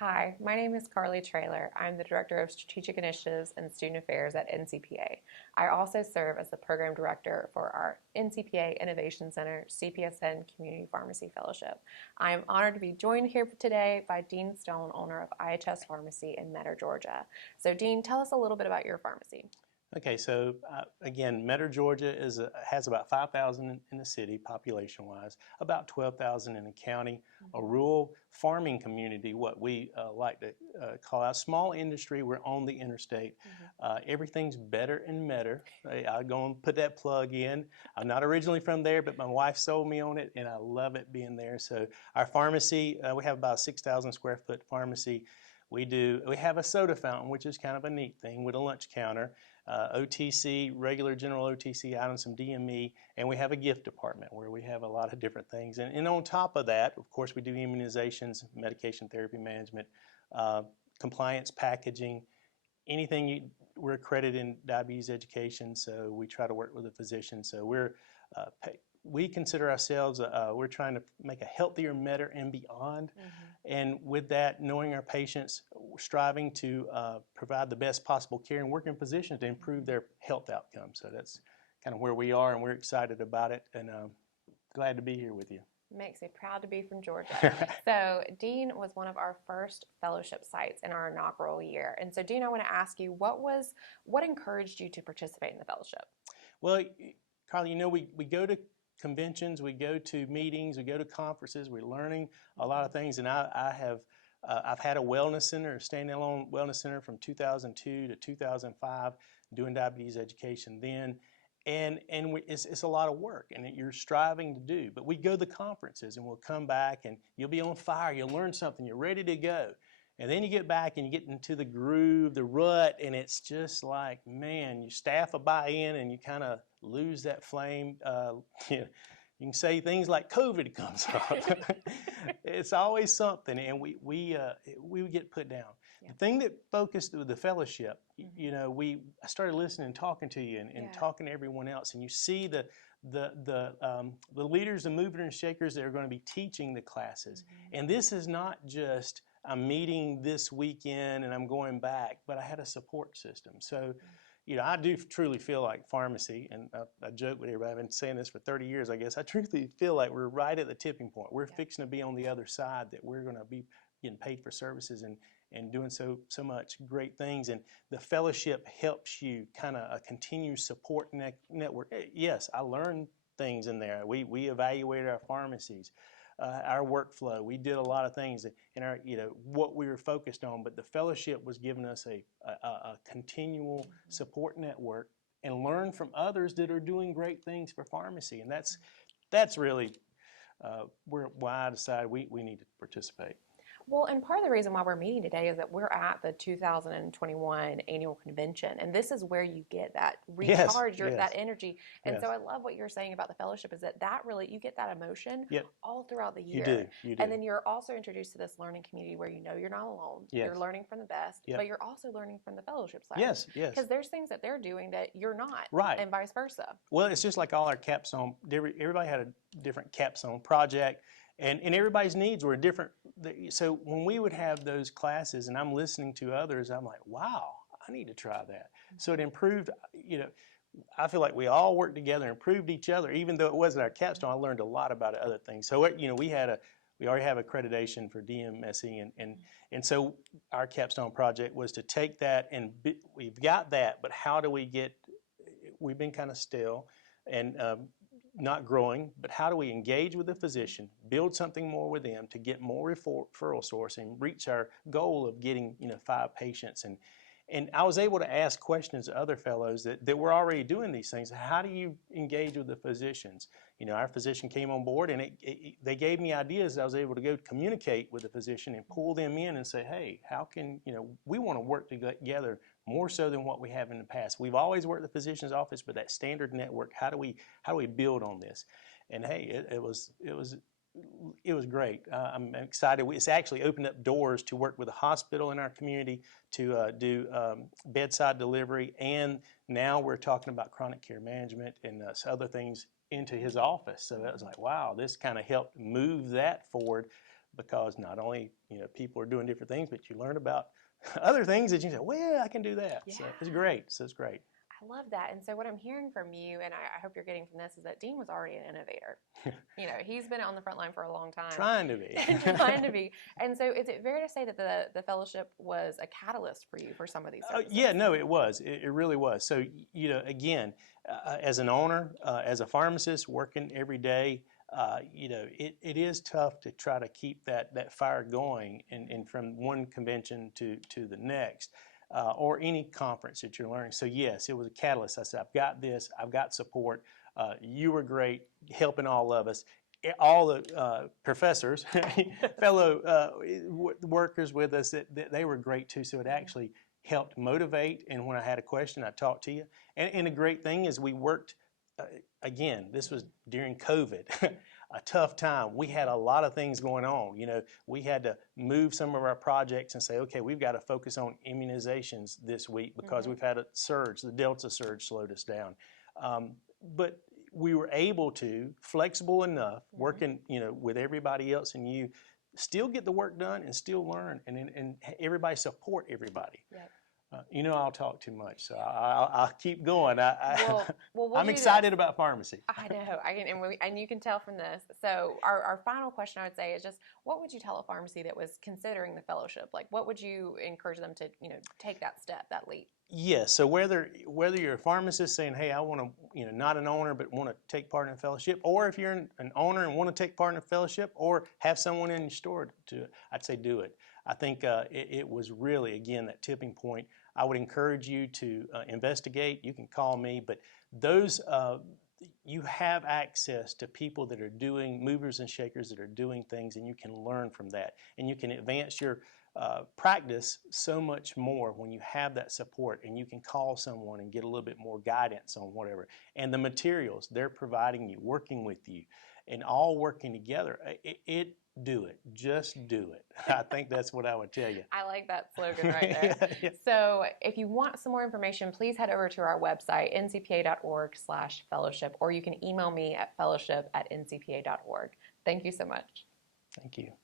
Hi, my name is Carly Traylor. I'm the Director of Strategic Initiatives and Student Affairs at NCPA. I also serve as the Program Director for our NCPA Innovation Center CPSN Community Pharmacy Fellowship. I am honored to be joined here today by Dean Stone, owner of IHS Pharmacy in Metter, Georgia. So Dean, tell us a little bit about your pharmacy. Okay, so again, Metter, Georgia has about 5,000 in the city population-wise, about 12,000 in the county, a rural farming community, what we like to call out small industry. We're on the interstate. Everything's better in Metter. I'll go and put that plug in. I'm not originally from there, but my wife sold me on it, and I love it being there. So our pharmacy, we have about a 6,000 square foot pharmacy. We have a soda fountain, which is kind of a neat thing, with a lunch counter, OTC, regular general OTC items, some DME, and we have a gift department where we have a lot of different things. And on top of that, of course, we do immunizations, medication therapy management, compliance packaging, we're accredited in diabetes education, so we try to work with a physician. So we consider ourselves, we're trying to make a healthier Metter and beyond. And with that, knowing our patients, striving to provide the best possible care and work in positions to improve their health outcomes. So that's kind of where we are, and we're excited about it, and glad to be here with you. Makes me proud to be from Georgia. So Dean was one of our first fellowship sites in our inaugural year. And so Dean, I want to ask you, what encouraged you to participate in the fellowship? Well, Carly, we go to conventions, we go to meetings, we go to conferences, we're learning a lot of things, and I've had a wellness center, a standalone wellness center from 2002 to 2005, doing diabetes education then, and it's a lot of work, and you're striving to do, but we go to the conferences, and we'll come back, and you'll be on fire, you'll learn something, you're ready to go. And then you get back and you get into the groove, the rut, and it's just like, man, your staff will buy in and you kind of lose that flame. You can say things like COVID comes up. It's always something, and we get put down. Yeah. The thing that focused with the fellowship, I started listening and talking to you and talking to everyone else, and you see the leaders, the movers and shakers that are going to be teaching the classes. And this is not just I'm meeting this weekend and I'm going back, but I had a support system. So, I do truly feel like pharmacy, and I joke with everybody, I've been saying this for 30 years, I guess, I truly feel like we're right at the tipping point. We're fixing to be on the other side, that we're going to be getting paid for services and doing so much great things. And the fellowship helps you kind of a continued support network. Yes, I learned things in there. We evaluated our pharmacies. Our workflow. We did a lot of things in our, what we were focused on, but the fellowship was giving us a continual support network and learn from others that are doing great things for pharmacy. And that's really why I decided we need to participate. Well, and part of the reason why we're meeting today is that we're at the 2021 annual convention, and this is where you get that recharge, that energy. And so I love what you're saying about the fellowship, is that really, you get that emotion all throughout the year. You do. And then you're also introduced to this learning community where you're not alone. You're learning from the best, but you're also learning from the fellowship side. Yes. Because there's things that they're doing that you're not, and vice versa. Well, it's just like all our capstone, everybody had a different capstone project. And everybody's needs were different. So when we would have those classes and I'm listening to others, I'm like, wow, I need to try that. So it improved, I feel like we all worked together and improved each other. Even though it wasn't our capstone, I learned a lot about other things. So, we already have accreditation for DMSE, and so our capstone project was to take that, and we've got that, but how do we've been kind of still and not growing, but how do we engage with the physician, build something more with them to get more referral source and reach our goal of getting 5 patients. And I was able to ask questions to other fellows that were already doing these things. How do you engage with the physicians? Our physician came on board, and they gave me ideas. I was able to go communicate with the physician and pull them in and say, hey, how can, we want to work together more so than what we have in the past. We've always worked at the physician's office, but that standard network, how do we build on this? And hey, it was great. I'm excited. It's actually opened up doors to work with a hospital in our community to do bedside delivery, and now we're talking about chronic care management and other things into his office. So that was like, wow, this kind of helped move that forward. because not only, people are doing different things, but you learn about other things that you say, well, I can do that. Yeah. So it's great. So it's great. I love that. And so what I'm hearing from you, and I hope you're getting from this, is that Dean was already an innovator. He's been on the front line for a long time. Trying to be. Trying to be. And so is it fair to say that the fellowship was a catalyst for you for some of these services? Yeah, no, it was. It really was. So, again, as an owner, as a pharmacist working every day, it is tough to try to keep that fire going and from one convention to the next. Or any conference that you're learning. So yes, it was a catalyst. I said, I've got this, I've got support. You were great helping all of us. All the professors, fellow workers with us, they were great too. So it actually helped motivate. And when I had a question, I talked to you. And the great thing is we worked, again, this was during COVID. A tough time. We had a lot of things going on. We had to move some of our projects and say, okay, we've got to focus on immunizations this week because we've had a surge. The Delta surge slowed us down. But we were able to, flexible enough, working, with everybody else and you, still get the work done and still learn and everybody support everybody. Yep. I'll talk too much, so I'll keep going. We'll I'm excited about pharmacy. I know, and you can tell from this. So our final question, I would say, is just what would you tell a pharmacy that was considering the fellowship? Like, what would you encourage them to, take that step, that leap? Yes. So whether you're a pharmacist saying, hey, I want to, not an owner, but want to take part in a fellowship, or if you're an owner and want to take part in a fellowship, or have someone in your store to, I'd say do it. I think it was really, again, that tipping point. I would encourage you to investigate. You can call me, but those you have access to people that are doing movers and shakers that are doing things, and you can learn from that, and you can advance your practice so much more when you have that support, and you can call someone and get a little bit more guidance on whatever. And the materials they're providing you, working with you, and all working together. Do it. Just do it. I think that's what I would tell you. I like that slogan right there. Yeah. So if you want some more information, please head over to our website, ncpa.org/fellowship, or you can email me at fellowship@ncpa.org. Thank you so much. Thank you.